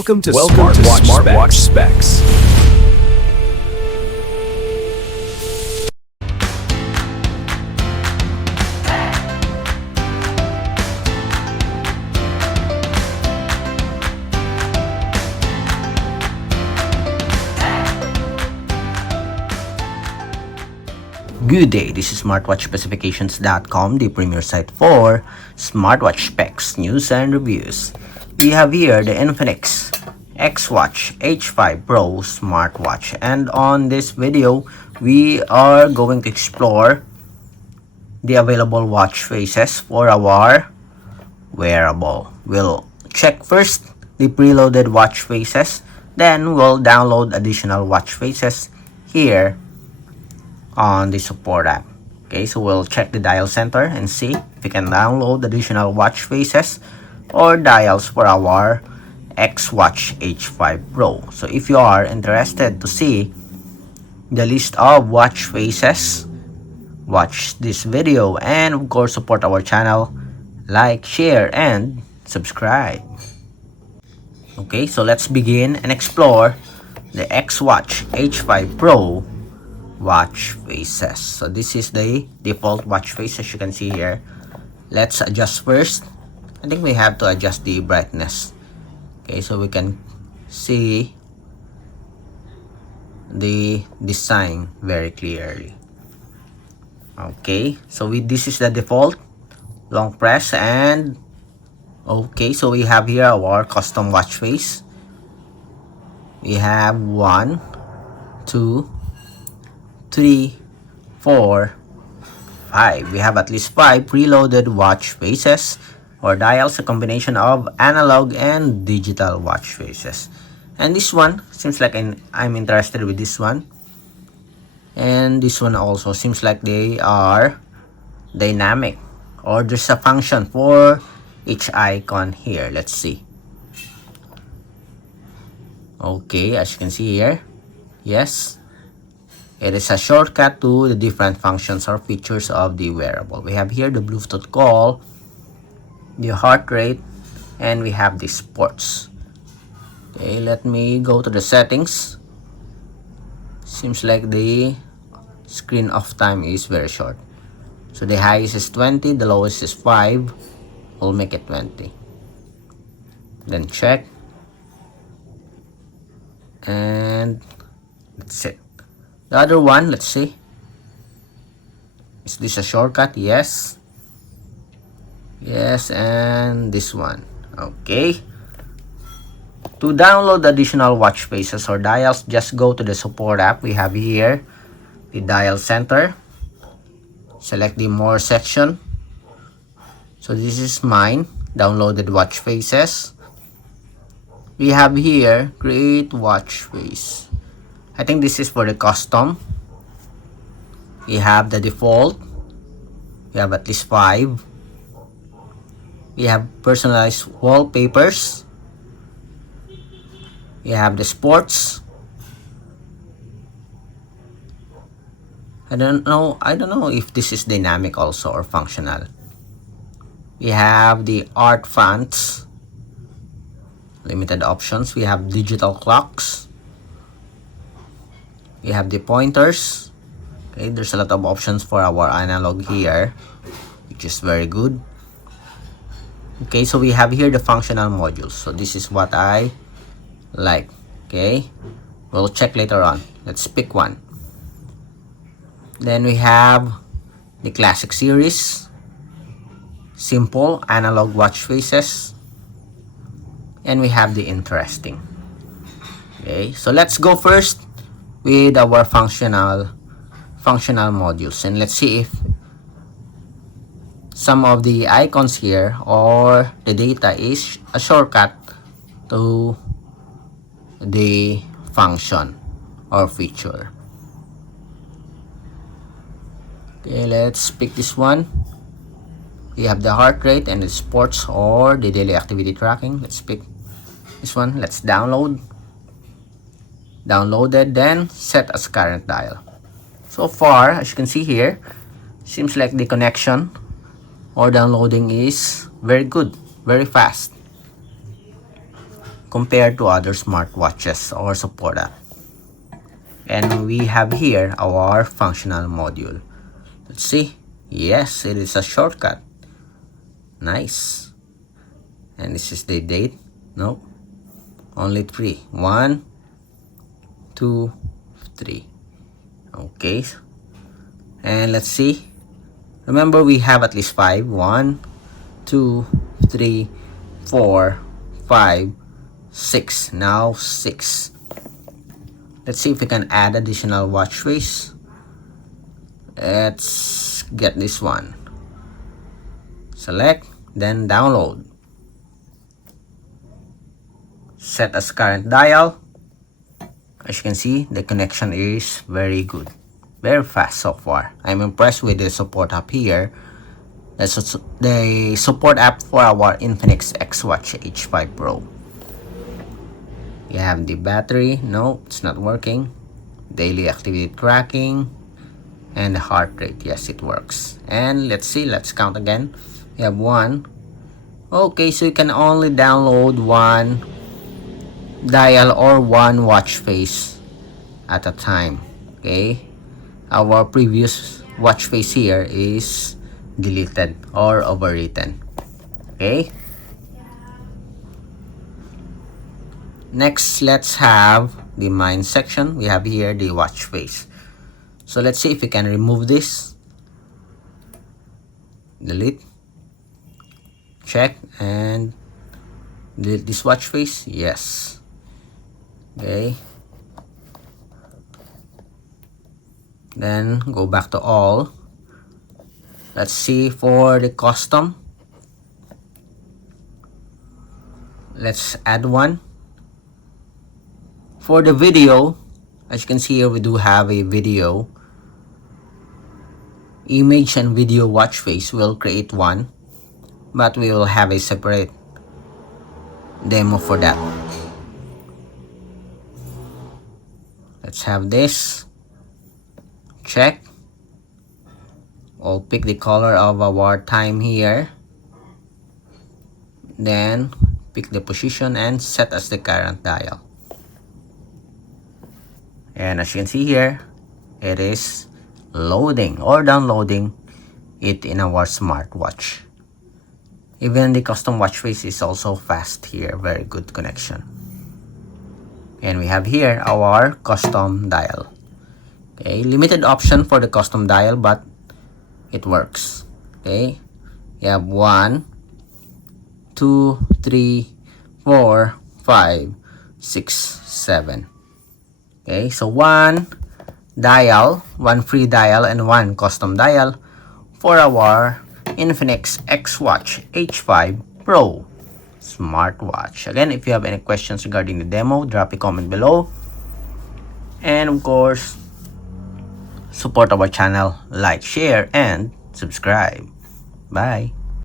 Welcome to Smartwatch Specs. Good day, this is smartwatchspecifications.com, the premier site for smartwatch specs, news, and reviews. We have here the Infinix XWatch H5 Pro smartwatch, and on this video, we are going to explore the available watch faces for our wearable. We'll check first the preloaded watch faces, then we'll download additional watch faces here on the support app. Okay, so we'll check the dial center and see if we can download additional watch faces or dials for our XWatch H5 Pro. So if you are interested to see the list of watch faces, watch this video, and of course support our channel, like, share, and subscribe. Okay, so let's begin and explore the XWatch H5 Pro watch faces. So this is the default watch face, as you can see here. Let's adjust first. I think we have to adjust the brightness, okay, so we can see the design very clearly. Okay, so this is the default. Long press, and okay, so we have here our custom watch face. We have 1, 2, 3, 4, 5. We have at least 5 preloaded watch faces or dials, a combination of analog and digital watch faces. And this one seems like I'm interested with this one, and this one also seems like they are dynamic, or there's a function for each icon here. Let's see. Okay, as you can see here, yes, it is a shortcut to the different functions or features of the wearable. We have here the Bluetooth call, the heart rate, and we have the sports. Okay, let me go to the settings. Seems like the screen off time is very short. So the highest is 20, the lowest is 5. We'll make it 20. Then check. And that's it. The other one, let's see. Is this a shortcut? Yes. Yes, and this one. Okay. To download additional watch faces or dials, just go to the support app. We have here the dial center. Select the more section. So this is mine, downloaded watch faces. We have here create watch face. I think this is for the custom. We have the default. We have at least 5. We have personalized wallpapers. We have the sports. I don't know if this is dynamic also or functional. We have the art fonts. Limited options. We have digital clocks. We have the pointers. Okay, there's a lot of options for our analog here, which is very good. Okay, so we have here the functional modules. So this is what I like. Okay, we'll check later on. Let's pick one. Then we have the classic series, simple analog watch faces, and we have the interesting. Okay, so let's go first with our functional modules, and let's see if some of the icons here or the data is a shortcut to the function or feature. Okay, let's pick this one. We have the heart rate and the sports or the daily activity tracking. Let's pick this one. Let's download. Downloaded, then set as current dial. So far, as you can see here, seems like the connection or downloading is very good, very fast. compared to other smartwatches or support app. And we have here our functional module. Let's see. Yes, it is a shortcut. Nice. And this is the date. No, only 3. 1, 2, 3. Okay. And let's see. Remember, we have at least 5. 1, 2, 3, 4, 5, 6. Now 6. Let's see if we can add additional watch face. Let's get this one. Select, then download. Set as current dial. As you can see, the connection is very good. Very fast so far. I'm impressed with the support app here. That's the support app for our Infinix XWatch H5 Pro. You have the battery. No, it's not working. Daily activity tracking. And the heart rate. Yes, it works. And let's see. Let's count again. We have 1. Okay, so you can only download 1 dial or 1 watch face at a time. Okay. Our previous watch face here is deleted or overwritten. Okay. Next, let's have the mine section. We have here the watch face. So let's see if we can remove this. Delete. Check and delete this watch face. Yes. Okay. Then go back to all. Let's see for the custom. Let's add one. For the video, as you can see here, we do have a video. Image and video watch face. We'll create one, but we will have a separate demo for that. Let's have this. Check. I'll pick the color of our time here. Then pick the position and set as the current dial. And as you can see here, it is loading or downloading it in our smartwatch. Even the custom watch face is also fast here. Very good connection. And we have here our custom dial. Okay, limited option for the custom dial, but it works. Okay, you have 1, 2, 3, 4, 5, 6, 7. Okay, so 1 dial, 1 free dial, and 1 custom dial for our Infinix XWatch H5 Pro smartwatch. Again, if you have any questions regarding the demo, drop a comment below. And of course, support our channel, like, share, and subscribe. Bye.